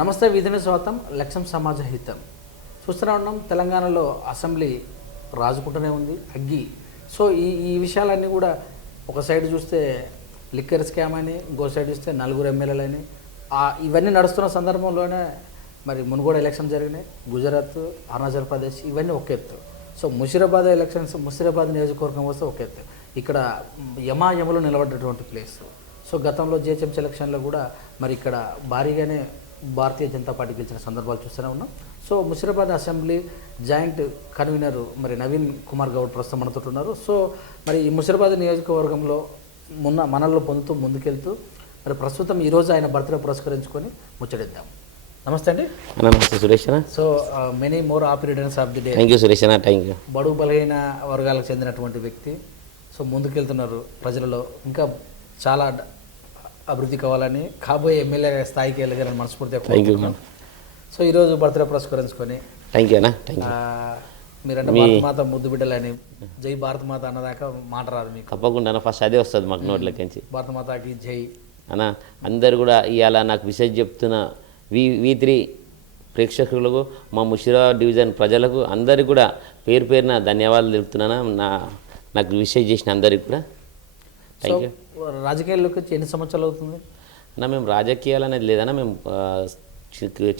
నమస్తే విధిని స్వాగతం లక్ష్యం సమాజ హితం చూస్తూనే ఉన్నాం. తెలంగాణలో అసెంబ్లీ రాజుకుంటూనే ఉంది అగ్గి. సో ఈ విషయాలన్నీ కూడా ఒక సైడ్ చూస్తే లిక్కర్ స్కామ్ అని, ఇంకో సైడ్ చూస్తే 4 ఎమ్మెల్యేలని ఇవన్నీ నడుస్తున్న సందర్భంలోనే మరి మునుగోడు ఎలక్షన్ జరిగినాయి. గుజరాత్, అరుణాచల్ ప్రదేశ్ ఇవన్నీ ఒక ఎత్తు. సో ముషీరాబాద్ ఎలక్షన్స్, ముషీరాబాద్ నియోజకవర్గం వస్తే ఒక ఎత్తు. ఇక్కడ యమాయములు నిలబడ్డటువంటి ప్లేస్. సో గతంలో జిహెచ్ఎంసీ ఎలక్షన్లో కూడా మరి ఇక్కడ భారీగానే భారతీయ జనతా పార్టీ గెలిచిన సందర్భాలు చూస్తూనే ఉన్నాం. So Musheerabad assembly joint convener మరి నవీన్ కుమార్ గౌడ్ ప్రస్తుతం మనతో ఉన్నారు. సో మరి ఈ ముషీరాబాద్ నియోజకవర్గంలో మనల్లో పొందుతూ ముందుకెళ్తూ మరి ప్రస్తుతం ఈరోజు ఆయన బర్త్డే పురస్కరించుకొని ముచ్చడిద్దాం. నమస్తే అండి. నమస్తే Suresh. So many more happy returns of the day. Thank you Suresh. Thank you. బడుగు బలహీన వర్గాలకు చెందినటువంటి వ్యక్తి. సో ముందుకెళ్తున్నారు, ప్రజలలో ఇంకా చాలా అభివృద్ధి కావాలని, కాబోయే ఎమ్మెల్యే స్థాయికి వెళ్ళగాలని మనస్ఫూర్తిగా కోరుకుంటున్నాను. సో ఈరోజు బర్త్డే పురస్కరించుకొని థ్యాంక్ యూ అన్న. మీరంటే భారత మాత ముద్దు బిడ్డలని, జై భారత మాత అన్నదాకా మాట రాదు మీకు. తప్పకుండా ఫస్ట్ అదే వస్తుంది మాకు నోట్లకించి. భారత మాతకి జై అన్న. అందరు కూడా ఇవాళ నాకు విషయం చెప్తున్న V3 ప్రేక్షకులకు, మా ముషీరాబాద్ డివిజన్ ప్రజలకు అందరికీ కూడా పేరు పేరున ధన్యవాదాలు తెలుపుతున్నాను. నాకు విషయం చేసిన అందరికి కూడా థ్యాంక్ యూ. రాజకీయాల్లోకి వచ్చి ఎన్ని సంవత్సరాలు అవుతుంది అన్న? మేము రాజకీయాలు అనేది లేదన్నా, మేము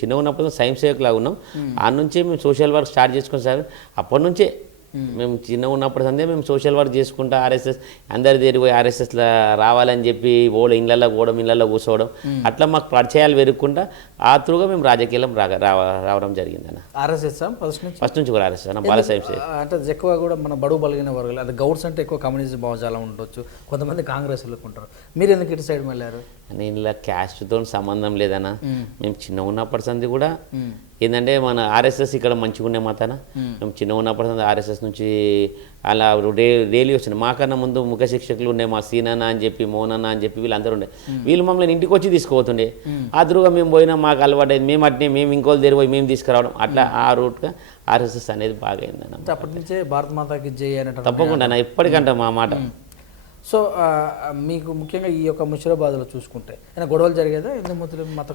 చిన్నగా ఉన్నప్పుడు సైన్స్ సేవకులాగా ఉన్నాం. ఆ నుంచే మేము సోషల్ వర్క్ స్టార్ట్ చేసుకుని సార్. అప్పటి నుంచే మేము చిన్నగా ఉన్నప్పుడు సందే మేము సోషల్ వర్క్ చేసుకుంటా ఆర్ఎస్ఎస్ అందరి దగ్గర పోయి ఆర్ఎస్ఎస్లో రావాలని చెప్పి ఇళ్ళల్లో పోవడం, ఇళ్ళల్లో కూర్చోవడం, అట్లా మాకు పరిచయాలు పెరుగుకుంటా ఆ త్రూగా మేము రాజకీయాలు రావడం జరిగింది అన్న. ఆర్ఎస్ఎస్ ఫస్ట్ నుంచి కూడా ఆర్ఎస్ఎస్ అన్న. బాల సైన్స్ అంటే ఎక్కువ కూడా మన బడుగు బలిగిన వర్గాలు, అంటే గౌడ్స్ అంటే ఎక్కువ కమ్యూనిస్ట్ భావజాలం ఉండొచ్చు, కొంతమంది కాంగ్రెస్ ఉంటారు. మీరు ఎందుకు ఇటు సైడ్ వెళ్ళారు? నేను ఇలా క్యాస్ట్తో సంబంధం లేదన్నా. మేము చిన్నగా ఉన్నప్పటి సంది కూడా ఏంటంటే మన ఆర్ఎస్ఎస్ ఇక్కడ మంచిగా ఉండే మాతాన మేము చిన్నగా ఉన్నప్పటి సంది ఆర్ఎస్ఎస్ నుంచి అలా డైలీ వచ్చిన మాకన్నా ముందు ముఖ శిక్షకులు ఉండే, మా సీనన్న అని చెప్పి, మోనన్న అని చెప్పి వీళ్ళందరూ ఉండే. వీళ్ళు మమ్మల్ని ఇంటికి వచ్చి తీసుకుపోతుండే. ఆ త్రూగా మేము పోయినా మాకు అలవాటు అయింది. మేము అట్నే మేము ఇంకోళ్ళు దగ్గర పోయి మేము తీసుకురావడం, అట్లా ఆ రూట్గా ఆర్ఎస్ఎస్ అనేది బాగా అయిందన్న. అప్పటి నుంచే భారత మాతకి జై అన్నట్టు తప్పకుండా అన్న, ఎప్పటికంటే మా మాట. సో మీకు ముఖ్యంగా ఈ యొక్క ముషీరాబాద్లో చూసుకుంటే ఏమైనా గొడవలు జరిగేదా? మత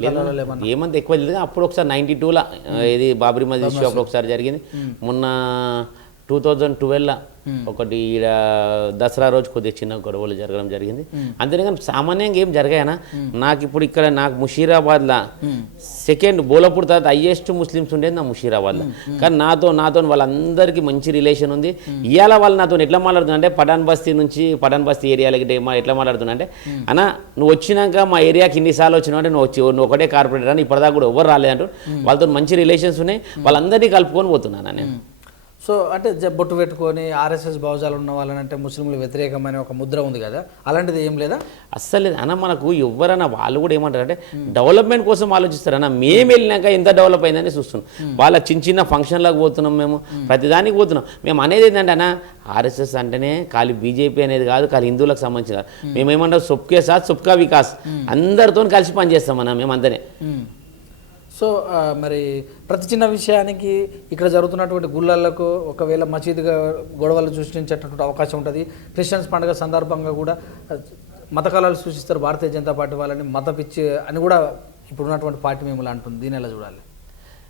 ఏమంత ఎక్కువ తెలియదు. అప్పుడు ఒకసారి 92లో ఇది బాబ్రీ మస్జిద్ ఇష్యూ అప్పుడు ఒకసారి జరిగింది. మొన్న 2012లో ఒకటి ఈడ దసరా రోజు కొద్దిగా చిన్న గొడవలు జరగడం జరిగింది. అంతేగాని సామాన్యంగా ఏం జరిగాయనా. నాకు ఇప్పుడు ఇక్కడ నాకు ముషీరాబాద్లో సెకండ్ బోలపూర్ తర్వాత హైయెస్ట్ ముస్లిమ్స్ ఉండేది నా ముషీరాబాద్లో. కానీ నాతో వాళ్ళందరికీ మంచి రిలేషన్ ఉంది. ఇవాళ వాళ్ళు నాతో ఎట్లా మాట్లాడుతున్నా అంటే పఠాన్ బస్తీ ఏరియాలకి ఎట్లా మాట్లాడుతున్నా అంటే, అన్న నువ్వు వచ్చినాక మా ఏరియాకి ఇన్నిసార్లు వచ్చినావు అంటే నువ్వు ఒకటే కార్పొరేటర్ అని ఇప్పటిదాకా కూడా ఎవరు రాలేదంటూ వాళ్ళతో మంచి రిలేషన్స్ ఉన్నాయి. వాళ్ళందరినీ కలుపుకొని పోతున్నాను నేను. సో అంటే బొట్టు పెట్టుకొని ఆర్ఎస్ఎస్ భావజాలు ఉన్న వాళ్ళని అంటే ముస్లింలు వ్యతిరేకమైన ఒక ముద్ర ఉంది కదా, అలాంటిది ఏం లేదా? అస్సలు లేదు అన్న. మనకు ఎవరన్నా వాళ్ళు కూడా ఏమంటారంటే డెవలప్మెంట్ కోసం ఆలోచిస్తారన్న. మేము వెళ్ళినాక ఎంత డెవలప్ అయిందని చూస్తున్నాం. వాళ్ళ చిన్న ఫంక్షన్లకు పోతున్నాం, మేము ప్రతిదానికి పోతున్నాం. మేము అనేది ఏంటంటే అన్న, ఆర్ఎస్ఎస్ అంటేనే ఖాళీ బీజేపీ అనేది కాదు, ఖాళీ హిందువులకు సంబంధించి కాదు. మేమేమంటాం సొబ్కే సాత్ సొబ్కా వికాస్, అందరితో కలిసి పనిచేస్తామన్నా మేము అందరినీ. సో మరి ప్రతి చిన్న విషయానికి ఇక్కడ జరుగుతున్నటువంటి గుళ్ళలకు ఒకవేళ మసీదుగా గొడవలు సృష్టించేటటువంటి అవకాశం ఉంటుంది. క్రిస్టియన్స్ పండుగ సందర్భంగా కూడా మత కళలు సూచిస్తారు భారతీయ జనతా పార్టీ వాళ్ళని, మత పిచ్చి అని కూడా ఇప్పుడున్నటువంటి పార్టీ మిమ్మల్ని అంటుంది. దీని ఎలా చూడాలి?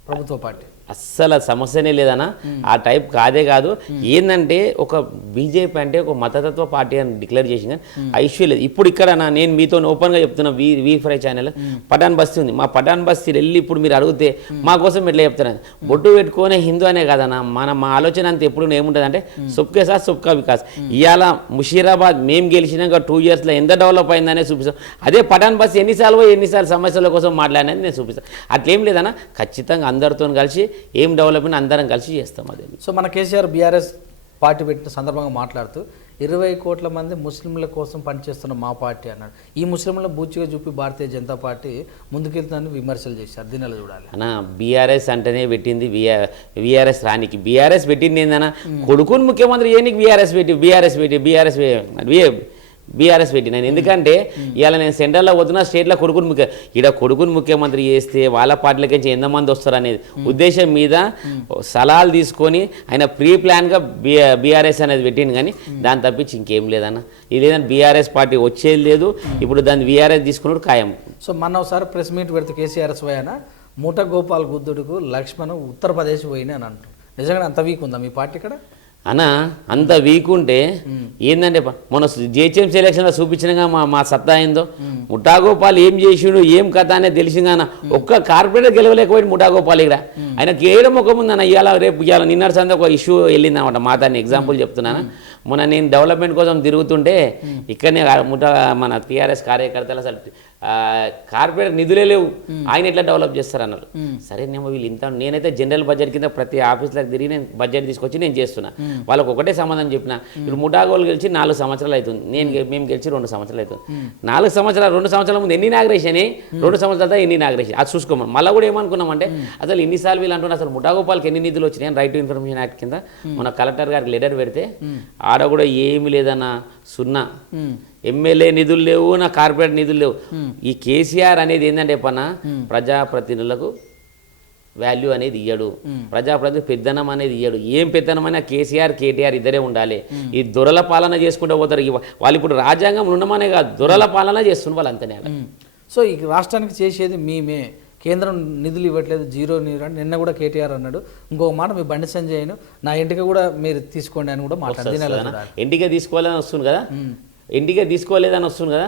ప్రభుత్వ పార్టీ అస్సలు సమస్యనే లేదన్నా. ఆ టైప్ కాదే కాదు. ఏంటంటే ఒక బీజేపీ అంటే ఒక మతతత్వ పార్టీ అని డిక్లేర్ చేసి ఐశ్వర్య లేదు. ఇప్పుడు ఇక్కడ నేను మీతో ఓపెన్గా చెప్తున్నా, V5 ఛానల్ పఠాన్ బస్తీ ఉంది. మా పఠాన్ బస్తీ వెళ్ళి ఇప్పుడు మీరు అడిగితే మా కోసం ఎట్లా చెప్తాను, బొట్టు పెట్టుకునే హిందూ అనే కదన్నా. మా ఆలోచన అంత ఎప్పుడు ఏముంటుంది అంటే సొబ్కే సాత్ సొబ్కా వికాస్. ఇవాళ ముషీరాబాద్ మేము గెలిచినాక 2 yearsలో ఎంత డెవలప్ అయిందనే చూపిస్తాం. అదే పఠాన్ బస్తీ ఎన్నిసార్లు సమస్యల కోసం మాట్లాడినది నేను చూపిస్తాను. అట్లేం లేదన్నా. ఖచ్చితంగా అందరితో కలిసి ఏం డెవలప్మెంట్ అందరం కలిసి చేస్తాం. అదే. సో మన కేసీఆర్ బీఆర్ఎస్ పార్టీ పెట్టిన సందర్భంగా మాట్లాడుతూ 20 కోట్ల మంది ముస్లింల కోసం పనిచేస్తున్న మా పార్టీ అన్నాడు. ఈ ముస్లింల బూచిగా చూపి భారతీయ జనతా పార్టీ ముందుకెళ్తుందని విమర్శలు చేశారు. దీని ఎలా చూడాలి అన్న? బీఆర్ఎస్ అంటేనే పెట్టింది బీఆర్ఎస్ రానికి. బీఆర్ఎస్ పెట్టింది ఏందన్నా, కొడుకుని ముఖ్యమంత్రి చేయనికి బీఆర్ఎస్ పెట్టినాను. ఎందుకంటే ఇవాళ నేను సెంట్రల్లో పోతున్నా, స్టేట్లో కొడుకుని ముఖ్యమంత్రి చేస్తే వాళ్ళ పార్టీలకి ఎంతమంది వస్తారు అనేది ఉద్దేశం మీద సలహాలు తీసుకొని ఆయన ప్రీ ప్లాన్గా బీఆర్ఎస్ అనేది పెట్టింది. కానీ దాన్ని తప్పించి ఇంకేం లేదన్న. ఇది లేదని బీఆర్ఎస్ పార్టీ వచ్చేది లేదు. ఇప్పుడు దాన్ని బీఆర్ఎస్ తీసుకున్నాడు ఖాయం. సో మొన్న ఒకసారి ప్రెస్ మీట్ పెడితే కేసీఆర్ స్వయాన మూట గోపాల్ గుద్దుడుకు లక్ష్మణ్ ఉత్తరప్రదేశ్ పోయినా అని అంటారు. నిజంగా అంత వీక్ ఉందా మీ పార్టీ ఇక్కడ? అన్న అంత వీక్ ఉంటే ఏందంటే మన జేహెచ్ఎం సెలక్షన్లో చూపించినగా మా సత్తా ఏందో. ముఠాగోపాల్ ఏం చేసిండు ఏం కథ అనేది తెలిసిందన్న. ఒక్క కార్పొరేటర్ గెలవలేకపోయింది ముఠాగోపాల్ ఇక్కడ. ఆయనకి ఏడ ముఖం ఉందన్న. ఇవాళ రేపు ఇవాళ నిన్నటి సంది ఒక ఇష్యూ వెళ్ళిందన్నమాట మాతాన్ని ఎగ్జాంపుల్ చెప్తున్నాను. మొన్న నేను డెవలప్మెంట్ కోసం తిరుగుతుంటే ఇక్కడనే మన టీఆర్ఎస్ కార్యకర్తలు అసలు కార్పొరేట్ నిధులే లేవు, ఆయన ఎట్లా డెవలప్ చేస్తారన్నారు. సరే నేమో వీళ్ళు ఇంత, నేనైతే జనరల్ బడ్జెట్ కింద ప్రతి ఆఫీస్లకు తిరిగి నేను బడ్జెట్ తీసుకొచ్చి నేను చేస్తున్నా. వాళ్ళకి ఒకటే సమాధానం చెప్పిన, ఇప్పుడు ముఠాగోలు గెలిచి 4 సంవత్సరాలు అవుతుంది, మేము గెలిచి 2 సంవత్సరాలు అవుతుంది. 4 సంవత్సరాలు 2 సంవత్సరాల ముందు ఎన్ని ఇనాగ్రేషన్, 2 సంవత్సరాల ఎన్ని ఇనాగ్రేషన్ అది చూసుకోమని. మళ్ళీ కూడా ఏమనుకున్నామంటే అసలు ఇన్నిసార్లు వీళ్ళు అంటున్నారు అసలు ముఠాగోపాల్కి ఎన్ని నిధులు వచ్చినాయి రైట్ టు ఇన్ఫర్మేషన్ యాక్ట్ కింద మన కలెక్టర్ గారికి లెటర్ పెడితే ఆడ కూడా ఏమి లేదన్న, 0. ఎమ్మెల్యే నిధులు లేవు, నా కార్పొరేట్ నిధులు లేవు. ఈ కేసీఆర్ అనేది ఏంటంటే ప్రజాప్రతినిధులకు వాల్యూ అనేది ఇయ్యడు, ప్రజాప్రతినిధి పెద్దనం అనేది ఇయ్యడు. ఏం పెద్దనమైనా కేటీఆర్ ఇద్దరే ఉండాలి. ఈ దొరల పాలన చేసుకుంటూ పోతారు వాళ్ళు. ఇప్పుడు రాజ్యాంగం ఉండమనే కాదు, దొరల పాలన చేస్తున్న వాళ్ళు అంతనే. సో ఈ రాష్ట్రానికి చేసేది మేమే, కేంద్రం నిధులు ఇవ్వట్లేదు, 0 నిధులు అని నిన్న కూడా కేటీఆర్ అన్నాడు. ఇంకొక మాట మీ బండి సంజయ్ను నా ఇంటికి కూడా మీరు తీసుకోండి అని కూడా మాట్లాడుతున్నారు. ఇంటికే తీసుకోవాలని వస్తుంది కదా, ఇంటికే తీసుకోలేదని వస్తుంది కదా.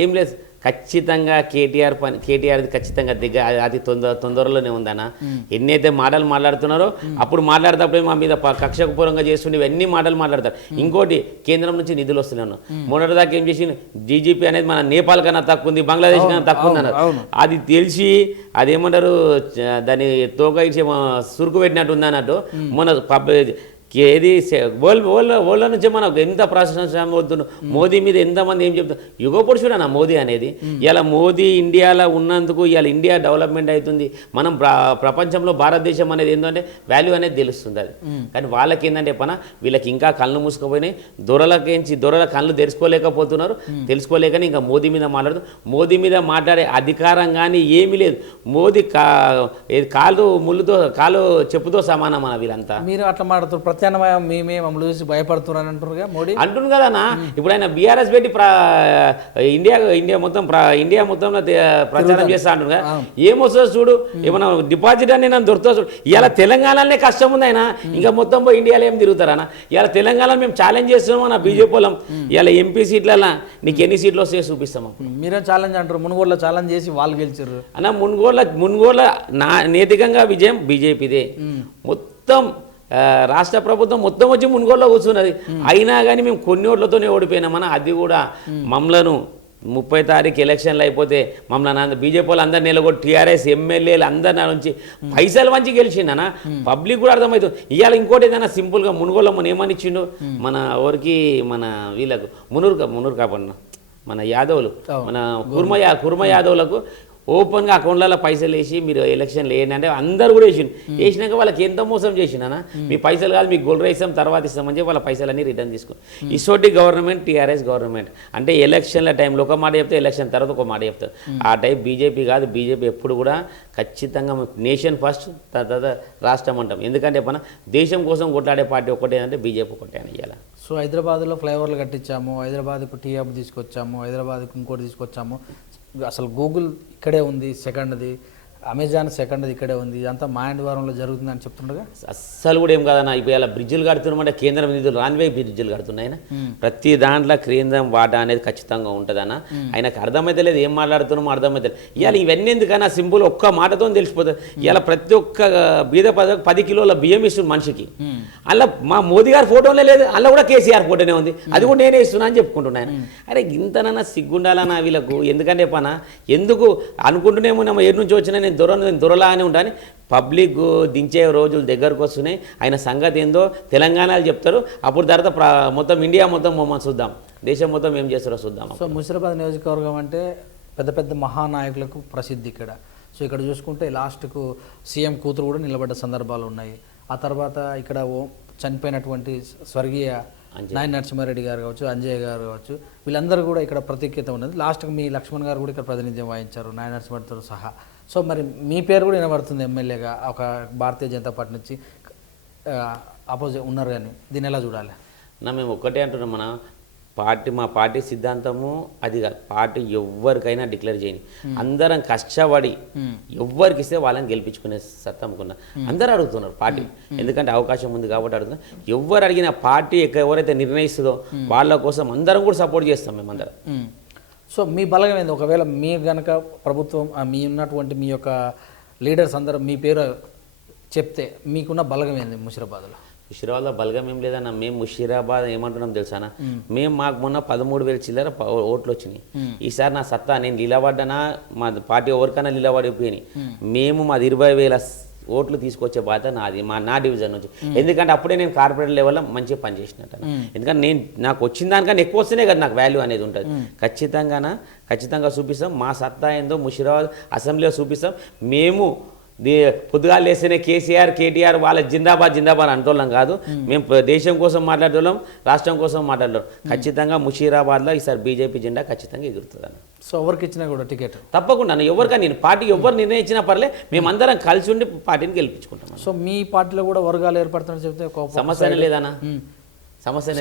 ఏం లేదు, ఖచ్చితంగా కేటీఆర్ది ఖచ్చితంగా అతి తొందరలోనే ఉందన్న. ఎన్నైతే మాటలు మాట్లాడుతున్నారో అప్పుడు మాట్లాడేటప్పుడే మా మీద కక్షపూర్వంగా చేస్తుండే ఇవన్నీ మాటలు మాట్లాడతారు. ఇంకోటి కేంద్రం నుంచి నిధులు వస్తున్నాను. మొన్నటిదాకా ఏం చేసి జీజీపీ అనేది మన నేపాల్ కన్నా తక్కువ ఉంది, బంగ్లాదేశ్ కన్నా తక్కువ ఉంది అన్నారు. అది తెలిసి అదేమంటారు దాన్ని తోక ఇచ్చి సురుకు పెట్టినట్టు ఉంది అన్నట్టు. మొన్న ఏది వరల్డ్ నుంచి మనకు ఎంత ప్రశంస అవుతుంది, మోదీ మీద ఎంతమంది ఏం చెప్తారు. యుగ పురుషుడన్న మోదీ అనేది. ఇలా మోదీ ఇండియాలో ఉన్నందుకు ఇవాళ ఇండియా డెవలప్మెంట్ అవుతుంది. మనం ప్రపంచంలో భారతదేశం అనేది ఏంటంటే వాల్యూ అనేది తెలుస్తుంది. అది కానీ వాళ్ళకి ఏంటంటే వీళ్ళకి ఇంకా కళ్ళు మూసుకుపోయినాయి. దొరల కళ్ళు తెలుసుకోలేకపోతున్నారు. తెలుసుకోలేకని ఇంకా మోదీ మీద మాట్లాడుతూ, మోదీ మీద మాట్లాడే అధికారం కానీ ఏమీ లేదు. మోదీ కాలు చెప్పుతో సమానం అన్న వీళ్ళంతా. మీరు అట్లా మాట్లాడుతారు, ప్రత్యామ్నాయం మేమే మమ్మల్ని చూసి భయపడుతున్నారు అంటున్నారుగా మోడీ అంటుంది కదన్నా. ఇప్పుడు ఆయన బీఆర్ఎస్ పెట్టి ఇండియా మొత్తంలో ప్రచారం చేస్తా అంటున్నారు కదా. ఏమొస్తుందో చూడు, ఏమన్నా డిపాజిట్ అని నన్ను దొరుకుతా చూడు. ఇలా తెలంగాణలోనే కష్టం ఉంది ఆయన, ఇంకా మొత్తం పోయి ఇండియాలో ఏం తిరుగుతారన్న. ఇలా తెలంగాణలో మేము ఛాలెంజ్ చేస్తున్నాం అన్న బీజేపీ వాళ్ళం. ఇలా ఎంపీ సీట్లలో నీకు ఎన్ని సీట్లు వస్తాయో చూపిస్తాము. మీరేం ఛాలెంజ్ అంటారు, మునుగోడులో ఛాలెంజ్ చేసి వాళ్ళు గెలిచారు అన్న. మునుగోడులో నైతికంగా విజయం బీజేపీదే. మొత్తం రాష్ట్ర ప్రభుత్వం మొత్తం వచ్చి మునుగోడులో కూర్చున్నది. అయినా కానీ మేము కొన్ని ఓట్లతోనే ఓడిపోయినామన్న. అది కూడా మమ్మలను 30 తారీఖు ఎలక్షన్లు అయిపోతే మమ్మల్ని బీజేపీ వాళ్ళు అందరు నిలగొట్టి టీఆర్ఎస్ ఎమ్మెల్యేలు అందరి నుంచి పైసలు మంచి గెలిచిండనా. పబ్లిక్ కూడా అర్థమవుతుంది. ఇవాళ ఇంకోటి ఏదైనా సింపుల్గా మునుగోడులో మనం ఏమని ఇచ్చిండు మన ఊరికి, మన వీళ్ళకు మునూరు కాపన్న మన యాదవులు, మన కుర్మ యాదవులకు ఓపెన్గా అకౌంట్లలో పైసలు వేసి మీరు ఎలక్షన్లు వేయండి అంటే అందరు కూడా వేసినాక వాళ్ళకి ఎంత మోసం చేసినా, మీ పైసలు కాదు మీకు గోల్డ్ రైస్ తర్వాత ఇస్తామని చెప్పి వాళ్ళ పైసలన్నీ రిటర్న్ తీసుకుని. ఇసోటి గవర్నమెంట్ టీఆర్ఎస్ గవర్నమెంట్ అంటే ఎలక్షన్ల టైంలో ఒక మాట చెప్తే ఎలక్షన్ తర్వాత ఒక మాట చెప్తారు. ఆ టైప్ బీజేపీ కాదు. బీజేపీ ఎప్పుడు కూడా ఖచ్చితంగా నేషన్ ఫస్ట్, తర్వాత రాష్ట్రం అంటాం. ఎందుకంటే దేశం కోసం కొట్లాడే పార్టీ ఒకటే అంటే బీజేపీ ఒకటే అని ఇవ్వాలి. సో హైదరాబాద్లో ఫ్లైఓవర్లు కట్టించాము, హైదరాబాద్కు టీ హబ్ తీసుకొచ్చాము, హైదరాబాద్కు ఇంకోటి తీసుకొచ్చాము. అసలు గూగుల్ ఇక్కడే ఉంది సెకండ్ది, అమెజాన్ సెకండ్ది ఇక్కడే ఉంది, ఇదంతా మాయండవరంలో జరుగుతుందని చెప్తుండగా అస్సలు కూడా ఏం కాదన్న. ఇప్పుడు ఇలా బ్రిడ్జిలు కడుతున్నామంటే కేంద్రం నిధులు రాన్వే బ్రిడ్జిలు కడుతున్నాయి. ప్రతి దాంట్లో కేంద్రం వాటా అనేది ఖచ్చితంగా ఉంటుందన్న. ఆయనకు అర్థమైతే లేదు ఏం మాట్లాడుతున్నామో అర్థమైతే. ఇవాళ ఇవన్నీ ఎందుకన్నా సింపుల్ ఒక్క మాటతో తెలిసిపోతుంది. ఇలా ప్రతి ఒక్క బీద 10 కిలోల బియ్యం ఇస్తుంది మనిషికి. అలా మా మోదీ గారి ఫోటోనే లేదు, అలా కూడా కేసీఆర్ ఫోటోనే ఉంది, అది కూడా నేనే ఇస్తున్నా అని చెప్పుకుంటున్నాను. అరే ఇంతనన్నా సిగ్గుండాలన్నా వీళ్ళకు. ఎందుకంటే ఎందుకు అనుకుంటూనేమో ఏడు నుంచి వచ్చినా నేను దొరలా అని ఉంటాను. పబ్లిక్ దించే రోజులు దగ్గరకు వస్తున్నాయి. ఆయన సంగతి ఏందో తెలంగాణలో చెప్తారు. అప్పుడు తర్వాత మొత్తం ఇండియా మొత్తం చూద్దాం, దేశం మొత్తం ఏం చేస్తారో చూద్దాం. సో ముషిరాబాద్ నియోజకవర్గం అంటే పెద్ద పెద్ద మహానాయకులకు ప్రసిద్ధి ఇక్కడ. సో ఇక్కడ చూసుకుంటే లాస్ట్కు సీఎం కూతురు కూడా నిలబడ్డ సందర్భాలు ఉన్నాయి. ఆ తర్వాత ఇక్కడ చనిపోయినటువంటి స్వర్గీయ నాయన నరసింహారెడ్డి గారు కావచ్చు, అంజయ్య గారు కావచ్చు, వీళ్ళందరూ కూడా ఇక్కడ ప్రత్యేకత ఉన్నది. లాస్ట్కి మీ లక్ష్మణ్ గారు కూడా ఇక్కడ ప్రాతినిధ్యం వహించారు నాయన నరసింహారెడ్డితో సహా. సో మరి మీ పేరు కూడా వినబడుతుంది ఎమ్మెల్యేగా, ఒక భారతీయ జనతా పార్టీ నుంచి ఆపోజిట్ ఉన్నారు. కానీ దీన్ని ఎలా చూడాలి? మేము ఒక్కటే అంటున్నాం, మా పార్టీ సిద్ధాంతము అది కాదు. పార్టీ ఎవరికైనా డిక్లేర్ చేయని, అందరం కష్టపడి ఎవరికి ఇస్తే వాళ్ళని గెలిపించుకునే సత్తా అనుకున్నా. అందరూ అడుగుతున్నారు పార్టీ, ఎందుకంటే అవకాశం ఉంది కాబట్టి అడుగుతున్నారు. ఎవరు అడిగిన పార్టీ ఎవరైతే నిర్ణయిస్తుందో వాళ్ళ కోసం అందరం కూడా సపోర్ట్ చేస్తాం మేమందరం. సో మీ బలగం ఏంది? ఒకవేళ మీ గనక ప్రభుత్వం మీ ఉన్నటువంటి మీ యొక్క లీడర్స్ అందరూ మీ పేరు చెప్తే మీకున్న బలగం ఏంది ముషీరాబాద్లో? ముషీరాబాద్లో బలగం ఏం లేదన్న. మేము ముషీరాబాద్ ఏమంటున్నాం తెలుసానా, మేము మాకు మొన్న 13,000 చిల్లర ఓట్లు వచ్చినాయి. ఈసారి నా సత్తా నేను నిలబడ్డానా, మా పార్టీ ఎవరికైనా నిలబడిపోయినాయి. మేము మాది 20,000 ఓట్లు తీసుకొచ్చే బాధ్యత నాది, నా డివిజన్ నుంచి. ఎందుకంటే అప్పుడే నేను కార్పొరేట్ లెవెల్లో మంచిగా పనిచేసినట్టు. ఎందుకంటే నాకు వచ్చిన దానికన్నా ఎక్కువ వస్తేనే కదా నాకు వాల్యూ అనేది ఉంటుంది. ఖచ్చితంగా చూపిస్తాం. మా సత్తా ఏందో ముషీరాబాద్ అసెంబ్లీలో చూపిస్తాం. మేము పొద్దుగాలు వేస్తేనే కేసీఆర్ కేటీఆర్ వాళ్ళ జిందాబాద్ అంటోళ్ళం కాదు. మేము దేశం కోసం మాట్లాడేవాళ్ళం, రాష్ట్రం కోసం మాట్లాడలేం. ఖచ్చితంగా ముషీరాబాద్లో ఈసారి బీజేపీ జెండా ఖచ్చితంగా ఎగురుతుంది. సో ఎవరికి ఇచ్చినా కూడా టికెట్ తప్పకుండా ఎవరికైనా, నేను పార్టీ ఎవరు నిర్ణయించినా పర్లే, మేమందరం కలిసి ఉండి పార్టీని గెలిపించుకుంటాం. సో మీ పార్టీలో కూడా వర్గాలు ఏర్పడుతుందని చెప్తే సమస్య లేదన్నా, సమస్య.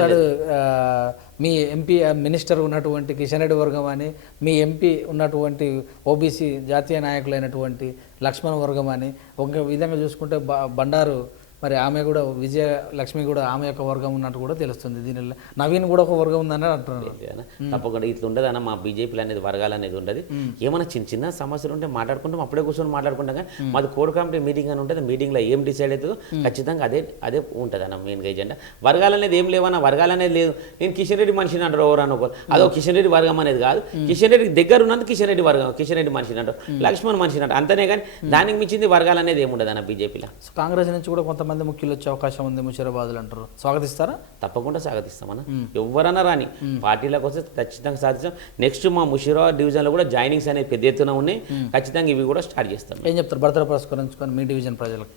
మీ ఎంపీ మినిస్టర్ ఉన్నటువంటి కిషన్ రెడ్డి వర్గం అని, మీ ఎంపీ ఉన్నటువంటి ఓబీసీ జాతీయ నాయకులైనటువంటి లక్ష్మణ్ వర్గం అని, ఒక విధంగా చూసుకుంటే బండారు మరి ఆమె కూడా విజయలక్ష్మి కూడా ఆమె యొక్క వర్గం ఉన్నట్టు కూడా తెలుస్తుంది. దీనిలో నవీన్ కూడా ఒక వర్గం ఉందని అంటున్నారు. తప్పకుండా ఇట్లా ఉండదు అన్న, మా బీజేపీలో అనేది వర్గాలు అనేది ఉండదు. ఏమైనా చిన్న సమస్యలు ఉంటే మాట్లాడుకుంటాం, అప్పుడే కూర్చొని మాట్లాడుకుంటాం. కానీ మాది కోర్ కమిటీ మీటింగ్ అని ఉంటుంది. మీటింగ్లో ఏం డిసైడ్ అవుతుందో ఖచ్చితంగా అదే ఉంటుంది అన్న మెయిన్గా ఎజెండా. వర్గాలు అనేది ఏం లేవన్నా, వర్గాలు అనేది లేదు. నేను కిషన్ రెడ్డి మనిషిని అంటారు ఎవరు అనుకో, అదో కిషన్ రెడ్డి వర్గం అనేది కాదు. కిషన్ రెడ్డి దగ్గర ఉన్నది కిషన్ రెడ్డి వర్గం, కిషన్ రెడ్డి మనిషిని అంటారు, లక్ష్మణ్ మనిషిని అంటారు, అంతనే. కానీ దానికి మించింది వర్గాలు అనేది ఏముండదు అన్న బీజేపీలో. కాంగ్రెస్ నుంచి కూడా కొంతమంది ముఖ్యులు వచ్చే అవకాశం ఉంది ముషీరాబాద్లో అంటారు, స్వాగతిస్తారా? తప్పకుండా స్వాగతిస్తామన్నా. ఎవరన్నా రాని పార్టీలకు వస్తే ఖచ్చితంగా సాధిస్తాం. నెక్స్ట్ మా ముషీరాబాద్ డివిజన్లో కూడా జాయినింగ్స్ అనేది పెద్ద ఎత్తున ఉన్నాయి. ఖచ్చితంగా ఇవి కూడా స్టార్ట్ చేస్తాం. ఏం చెప్తారు బర్త్డే పురస్కరించుకొని మీ డివిజన్ ప్రజలకు?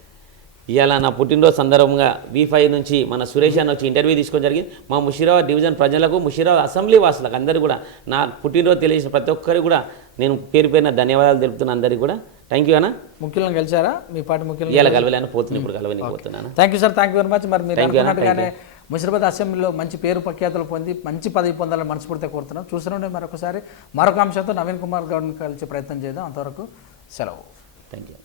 ఇవాళ నా పుట్టినరోజు సందర్భంగా V5 నుంచి మన సురేష్ అన్న వచ్చి ఇంటర్వ్యూ తీసుకోవడం జరిగింది. మా ముషీరాబాద్ డివిజన్ ప్రజలకు, ముషీరాబాద్ అసెంబ్లీ వాసులకు అందరికీ కూడా నా పుట్టినరోజు తెలియజేసిన ప్రతి ఒక్కరికి కూడా నేను పేరుపైన ధన్యవాదాలు తెలుపుతున్నాను. అందరికీ కూడా థ్యాంక్ యూ అన్న. ముఖ్యులను కలిసారా? మీ పార్టీ ముఖ్యులు ఇలా కలవలేను, పోతుంది ఇప్పుడు కలవని పోతున్నాను. Thank you sir, thank you very much. మరి మీరు అనుకున్నట్టుగానే ముషీరాబాద్ అసెంబ్లీలో మంచి పేరు ప్రఖ్యాతులు పొంది మంచి పదవి పొందాలని మనస్ఫూర్తిగా కోరుతున్నాం. చూస్తూనే మరొకసారి మరొక అంశంతో నవీన్ కుమార్ గౌడ్ని కలిసే ప్రయత్నం చేద్దాం. అంతవరకు సెలవు. Thank you.